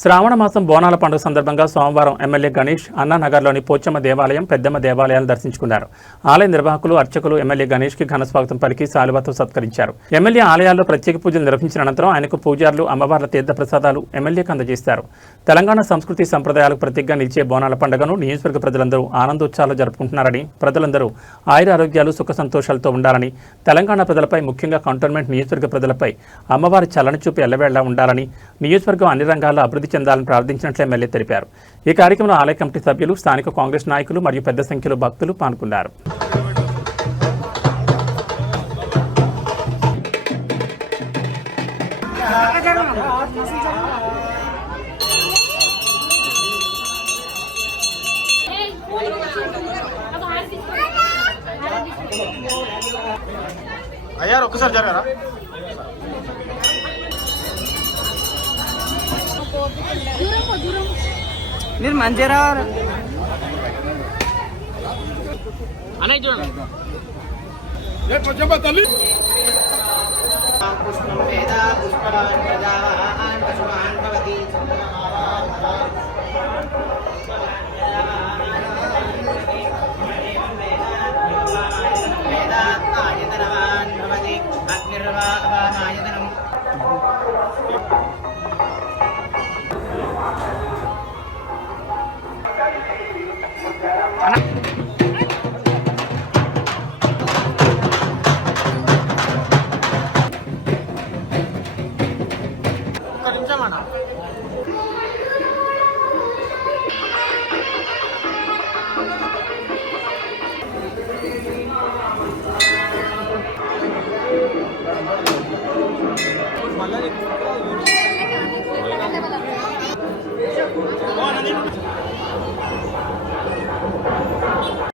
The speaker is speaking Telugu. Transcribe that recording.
శ్రావణ మాసం బోనాల పండుగ సందర్భంగా సోమవారం ఎమ్మెల్యే గణేష్ అన్నానగర్లోని పోచమ్మ దేవాలయం, పెద్దమ్మ దేవాలయాలను దర్శించుకున్నారు. ఆలయ నిర్వాహకులు, అర్చకులు ఎమ్మెల్యే గణేష్కి ఘన స్వాగతం పలికి శాలువాతో సత్కరించారు. ఎమ్మెల్యే ఆలయాల్లో ప్రత్యేక పూజలు నిర్వహించిన అనంతరం ఆయనకు పూజారులు అమ్మవార్ల తీర్థ ప్రసాదాలు ఎమ్మెల్యేకు అందజేశారు. తెలంగాణ సంస్కృతి సంప్రదాయాలకు ప్రతీకగా నిలిచే బోనాల పండుగను నియోజకవర్గ ప్రజలందరూ ఆనందోత్సాహాలు జరుపుకుంటున్నారని, ప్రజలందరూ ఆయురారోగ్యాలు, సుఖ సంతోషాలతో ఉండాలని, తెలంగాణ ప్రజలపై, ముఖ్యంగా కంటోన్మెంట్ నియోజకవర్గ ప్రజలపై అమ్మవారి చల్లని చూపు ఎల్లవేళలా ఉండాలని, నియోజకవర్గం అన్ని రంగాల్లో అభివృద్ధి చెందాలని ప్రార్థించినట్లు ఎమ్మెల్యే తెలిపారు. ఈ కార్యక్రమంలో ఆలయ కమిటీ సభ్యులు, స్థానిక కాంగ్రెస్ నాయకులు మరియు పెద్ద సంఖ్యలో భక్తులు పాల్గొన్నారు. అయ్యారు ఒక్కసారి జరగారా? మీరు మంచిగా రావాలి. అన్నయ్య చూడండి. తల్లి ఒక్క నిమిషం అన్న. మళ్ళీ